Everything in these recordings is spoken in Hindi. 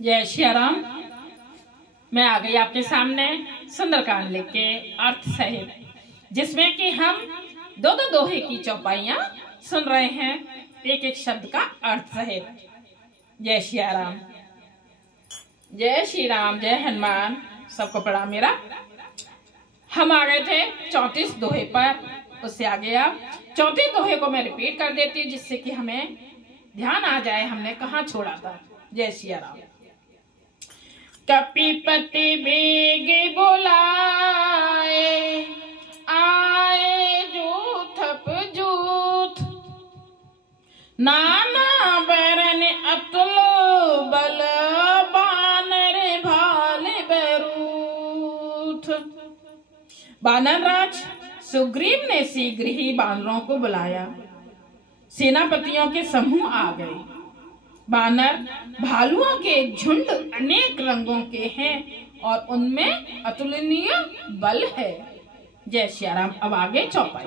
जय श्री राम। मैं आ गई आपके सामने सुंदरकांड लेके अर्थ सहित, जिसमें कि हम दो दोहे की चौपाइयां सुन रहे हैं, एक एक शब्द का अर्थ सहित। जय श्री राम। जय श्री राम, जय हनुमान। सबको प्रणाम मेरा। हम आ गए थे 34 दोहे पर, उससे आगे अब 34 दोहे को मैं रिपीट कर देती हूँ, जिससे कि हमें ध्यान आ जाए हमने कहाँ छोड़ा था। जय श्री राम। कपिपति बेग बुलाए, आए जूथप जूथ, नाना बरन अतुल बल, बानर भाल बरूथ। बानर राज सुग्रीव ने शीघ्र ही बानरों को बुलाया। सेनापतियों के समूह आ गए। बानर भालुओं के झुंड अनेक रंगों के हैं और उनमें अतुलनीय बल है। जय श्री राम। अब आगे चौपाई।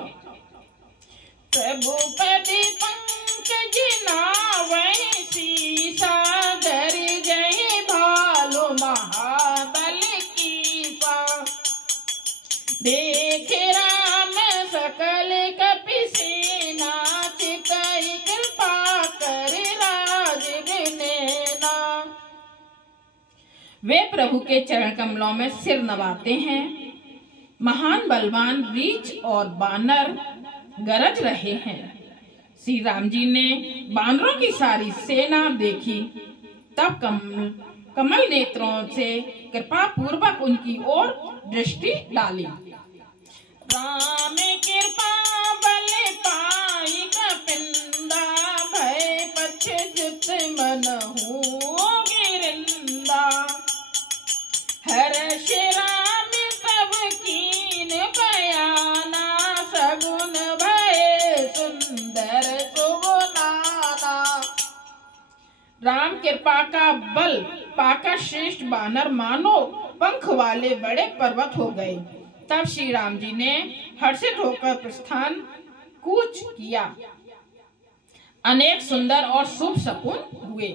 प्रभुपति पंकज नावै सीसा, धर जय भालु महाबल कीसा। देख राम सकल कपि सेना, चितहि कृपा कर राज विनेना। वे प्रभु के चरण कमलों में सिर नवाते हैं। महान बलवान रीछ और बानर गरज रहे हैं। श्री राम जी ने बानरों की सारी सेना देखी, तब कमल नेत्रों से कृपा पूर्वक उनकी ओर दृष्टि डाली। राम कृपा बल पाई कपिंदा, भय पछुत मनहु गिरिंदा। हर्ष राम तब कीन बयाना, सगुन भय सुंदर सुगुनाना। राम कृपा का बल पाकर श्रेष्ठ बानर मानो पंख वाले बड़े पर्वत हो गए। तब श्री राम जी ने हर्षित होकर प्रस्थान कूच किया। अनेक सुंदर और शुभ शकुन हुए।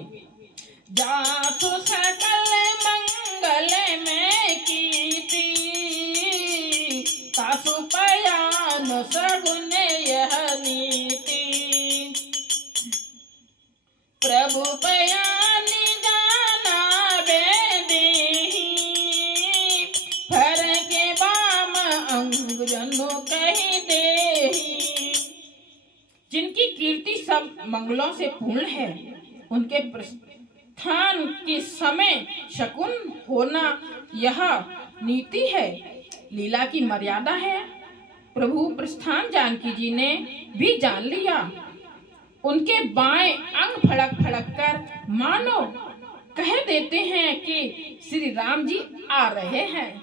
जासु सकल मंगल में कीर्ति, तासु पयान सगुन यह नीति। प्रभु पयान जाना बेदेही, फर के बाम अंग जनो कही देही। जिनकी कीर्ति सब मंगलों से पूर्ण है, उनके प्रस्थान के समय शकुन होना यह नीति है, लीला की मर्यादा है। प्रभु प्रस्थान जानकी जी ने भी जान लिया। उनके बाएं अंग फड़क फड़क कर मानो कह देते हैं कि श्री राम जी आ रहे हैं।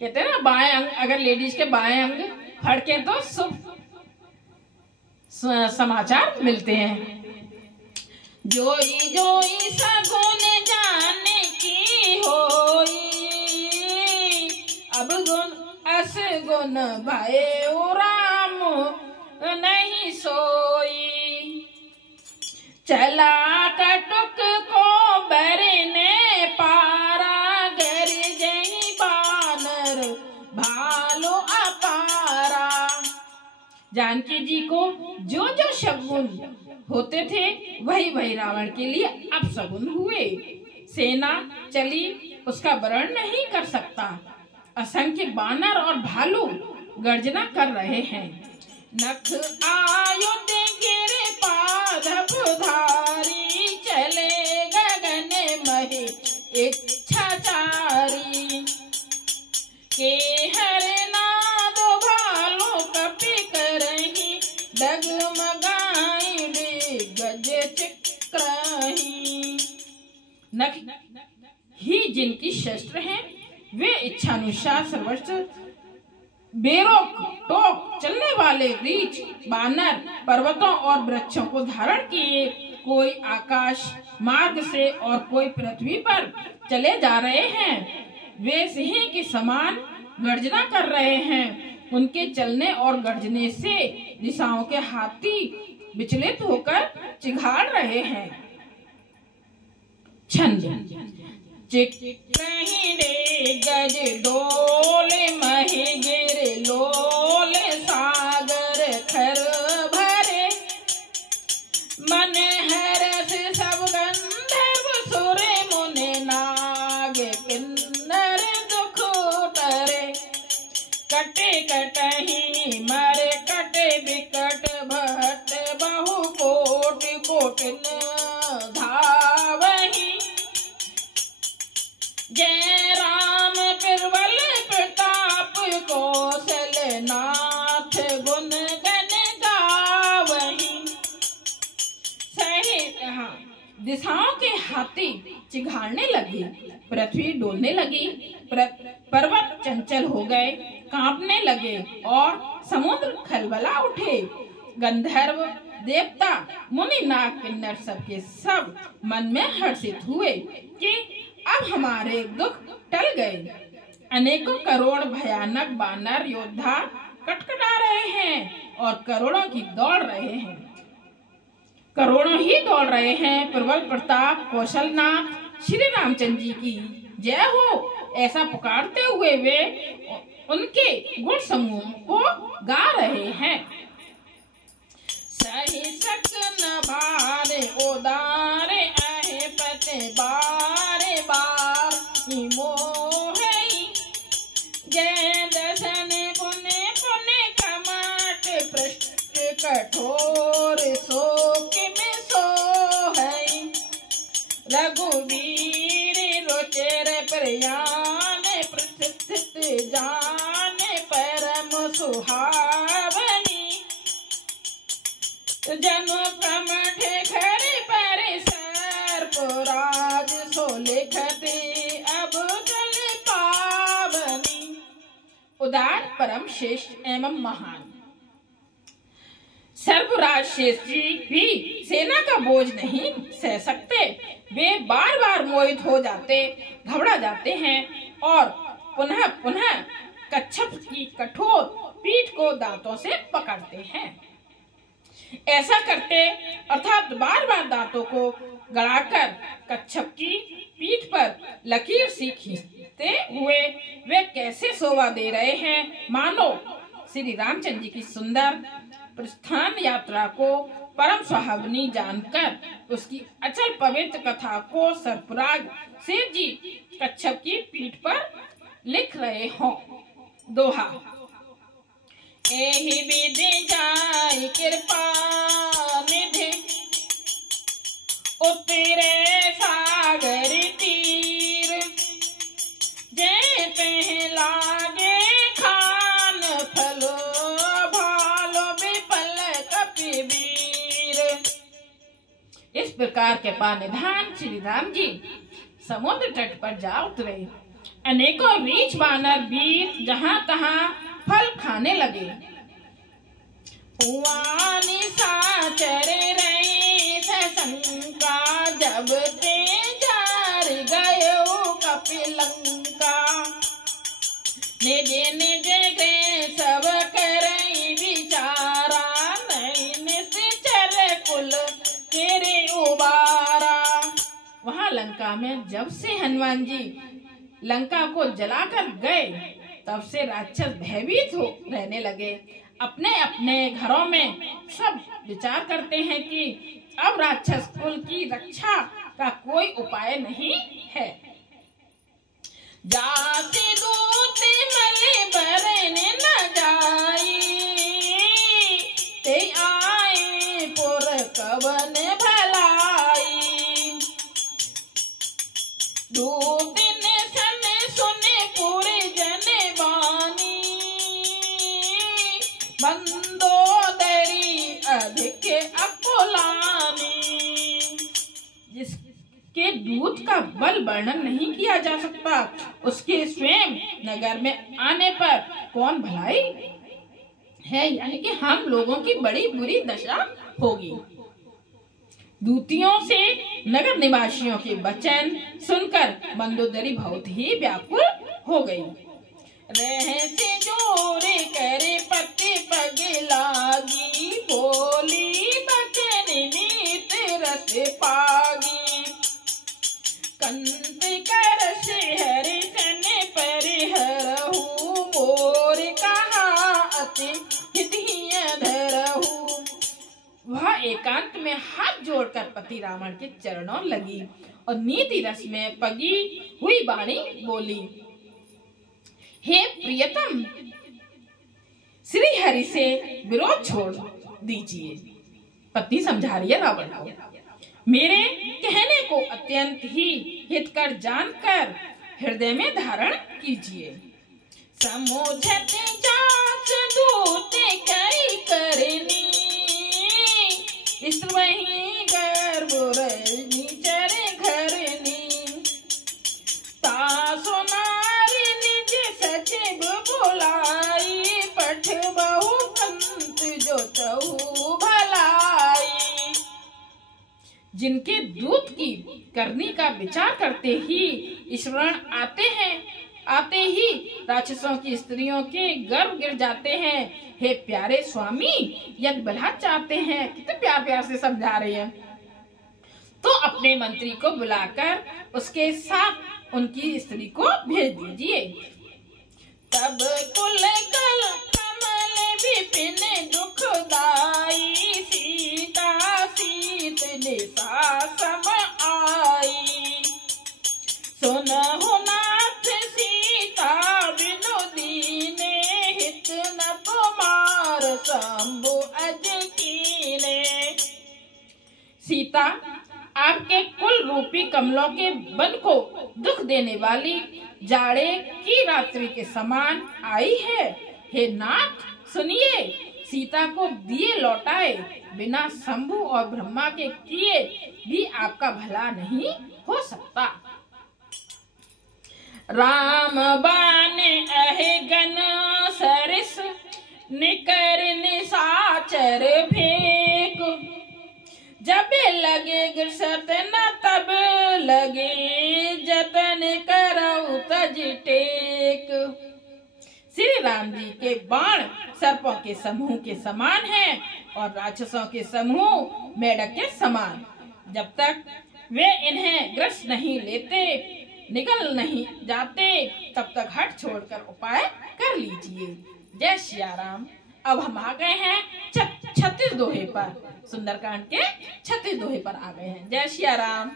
कहते हैं ना, बाएं अंग, अगर लेडीज के बाएं अंग फड़के तो शुभ समाचार मिलते हैं। जोई जोई सगुन जाने की होई, अब गुण अस गुण भय राम नहीं सोई। चला कटुक को बरने पारा, गर जही बानर भालो अपारा। जानकी जी को जो जो शगुन होते थे वही वही रावण के लिए अब शगुन हुए। सेना चली उसका वर्णन नहीं कर सकता। असंख्य बानर और भालू गर्जना कर रहे हैं। नख आयुध गिर पादप धारी, चले गगन महे इच्छाचारी। के हर नाद भालू कपि करही, डगमगाई गज चिक्रही। नख ही जिनकी शस्त्र हैं, वे इच्छानुसार सर्वस्व बेरोक टोक चलने वाले रीछ बानर पर्वतों और वृक्षों को धारण किए, कोई आकाश मार्ग से और कोई पृथ्वी पर चले जा रहे हैं। वे सिंह के समान गर्जना कर रहे हैं। उनके चलने और गर्जने से दिशाओं के हाथी विचलित होकर चिघाड़ रहे हैं। छंद। चिकहिरे गज डोल मही गिर लोल सागर खर भरे मन हरस सब गंधर्व सुर मुनि नाग किन्नर दुख टरे कटे कटहि मर कटे बिकट भट बहु कोटि कोटिन धावहि जय राम पिरवल प्रताप कौशल नाथ गुण गण गावहि। सहित दिशाओं के हाथी चिघाड़ने लगे, पृथ्वी डोलने लगी, पर्वत चंचल हो गए, कांपने लगे और समुद्र खलबला उठे। गंधर्व देवता मुनि नाग किन्नर सबके सब मन में हर्षित हुए कि अब हमारे दुख टल गए। अनेकों करोड़ भयानक बानर योद्धा कटकटा रहे हैं और करोड़ों ही दौड़ रहे हैं। प्रबल प्रताप कौशलनाथ श्री रामचंद्र जी की जय हो ऐसा पुकारते हुए वे उनके गुण समूह को गा रहे हैं। सही सकन भारे उदारे आहे पते बारे बार मोहई जय दर्शन पुने पुने कमाट पृष्ठ कठोर शोक में सोहई रघुवीर रोचर प्रयाण प्रस्थित जान परम सुहावनी जनु प्रमठ घर पर सर्पराज सो लिखते अब कल पावनी। उदार परम श्रेष्ठ एवं महान सर्पराज शेष जी भी सेना का बोझ नहीं सह सकते। वे बार बार मोहित हो जाते, घबरा जाते हैं और पुनः पुनः कच्छप की कठोर पीठ को दांतों से पकड़ते हैं। ऐसा करते अर्थात बार बार दांतों को गड़ाकर कच्छप की पीठ पर लकीर सी खींचते हुए वे कैसे शोभा दे रहे हैं, मानो श्री रामचंद्र जी की सुंदर प्रस्थान यात्रा को परम सुहावनी जानकर उसकी अचल पवित्र कथा को सर्पराज शेष जी कच्छप की पीठ पर लिख रहे हों। दोहा। एहि विधि जाय कृपा निधि उतरे सागर तीर जय तह लागे खान फलो भालो विफल कपिवीर। इस प्रकार के पानिधान श्री राम जी समुद्र तट पर जा उतरे। अनेकों रीछ बानर वीर जहाँ तहाँ फल खाने लगे। पुआनी साचर रही शंका जब ते जार गयो कपिलंका निज निज गृह सब करई विचारा नहीं निश्चर कुल तेरे उबारा। वहाँ लंका में जब से हनुमान जी लंका को जलाकर गए तब से राक्षस भयभीत हो रहने लगे। अपने अपने घरों में सब विचार करते हैं कि अब राक्षस कुल की रक्षा का कोई उपाय नहीं है। जाति दूत मल बरन न जाई ते आए पुर कवन भलाई दूत मंदोदरी अधिक अकुलानी। जिसके दूत का बल वर्णन नहीं किया जा सकता उसके स्वयं नगर में आने पर कौन भलाई है, यानी कि हम लोगों की बड़ी बुरी दशा होगी। दूतियों से नगर निवासियों के वचन सुनकर मंदोदरी बहुत ही व्याकुल हो गई। रहस्य जोरे करे पति पग लागी बोली बचन नीत रस पागी कंस कर हरि सन परिहरहु मोर कहा अति हितहिय धरहु। वह एकांत में हाथ जोड़कर पति रावण के चरणों लगी और नीति रस में पगी हुई वाणी बोली, हे प्रियतम, श्री हरि से विरोध छोड़ दीजिए। पत्नी समझा रही है रावण को, मेरे कहने को अत्यंत ही हितकर जानकर हृदय में धारण कीजिए। समझत जांच दूत कई करनी, इस वही गर्भ रजनी चरे घरनी। तासो नारी निज सचिव बुलाई, पठ बहु पंत जो चहु भलाई। जिनके दूत की करनी का विचार करते ही स्मरण आते ही राक्षसों की स्त्रियों के गर्भ गिर जाते हैं। हे प्यारे स्वामी, यदि बलहा चाहते हैं, कितने प्यार प्यार से समझा रही है, तो अपने मंत्री को बुलाकर उसके साथ उनकी स्त्री को भेज दीजिए। तब कुल कल कमल विपिन दुखदाई, सीता सीत निशा सम आई। सुनहु नाथ सीता बिनु दीने, हित न तुम्हार शंभु अज कीने। सीता आपके कुल रूपी कमलों के वन को दुख देने वाली जाड़े की रात्रि के समान आई है। हे नाथ सुनिए, सीता को दिए लौटाए बिना शंभु और ब्रह्मा के किए भी आपका भला नहीं हो सकता। राम बाने अहे गन सरिस, निकर निशाचर भेक। जब लगे गिरसत न तब लगे, जतन करऊ तज टेक। श्री राम जी के बाण सर्पों के समूह के समान हैं और राक्षसों के समूह मेढक के समान। जब तक वे इन्हें ग्रस नहीं लेते, निकल नहीं जाते, तब तक हट छोड़कर उपाय कर लीजिए। जय सिया राम। अब हम आ गए हैं 36 दोहे पर, सुंदरकांड के 36 दोहे पर आ गए हैं। जय सिया राम।